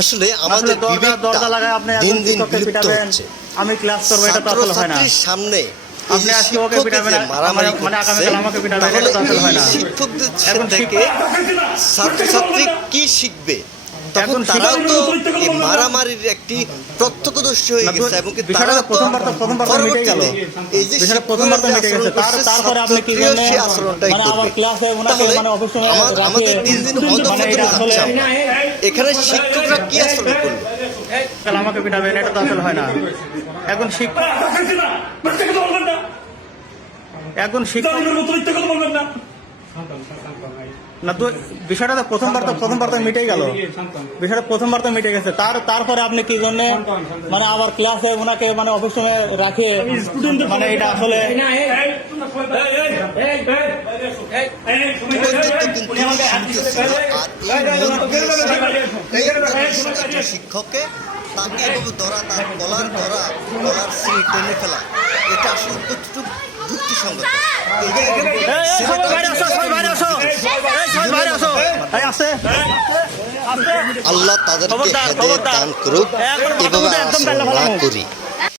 আসলে আমাদের দরজা লাগায় আপনি দিন দিন শিক্ষককে বিলুপ্ত পিটাবেন, হচ্ছে। আমি ক্লাস করবো, এটা তো আসলে হয় না। ছাত্রছাত্রীর সামনে আপনি আজকে ওকে পিটাবেন, মারামারি মানে আগামীকাল আমাকে পিটাবেন, তাহলে এটা তো আসলে হয় এই না। শিক্ষকদের এখন থেকে ছাত্রছাত্রী কি শিখবে? তখন তারাও তো এই মারামারির একটি প্রত্যক্ষদর্শী হয়ে গেছে এবং বিষয়টা প্রথমবার তো মিটে গেল, এই যে বিষয়টা প্রথমবার তো মিটে গেছে। তারপরে আপনি কি জন্য সেই আচরণটাই মানে আমার করবে? ক্লাসে ওনাকে তাহলে মানে অফিস সময় আমাদের দিন দিন মানে অধঃপতনে এটা আসলে যাচ্ছে আমরা। এখানে শিক্ষকরা কি আচরণ করলো? কাল আমাকে পিটাবেন, এটা তো আসলে হয় না। এখন এখন শিক্ষক না তো বিষয়টা তো প্রথমবার তো মিটে গেল, বিষয়টা প্রথমবার তো মিটে গেছে। তারপরে আপনি কি জন্য মানে আবার ক্লাসে ওনাকে মানে অফিস সময় রাখে, মানে এটা আসলে শিক্ষককে তাকে এভাবে ধরা, তার গলার সিঁড়ি টেনে ফেলা, এটা আসলে কতটুকু যুক্তিসঙ্গত? আল্লাহ তাদেরকে হেদায়েত দান করুক, এভাবে আচরণ না করি।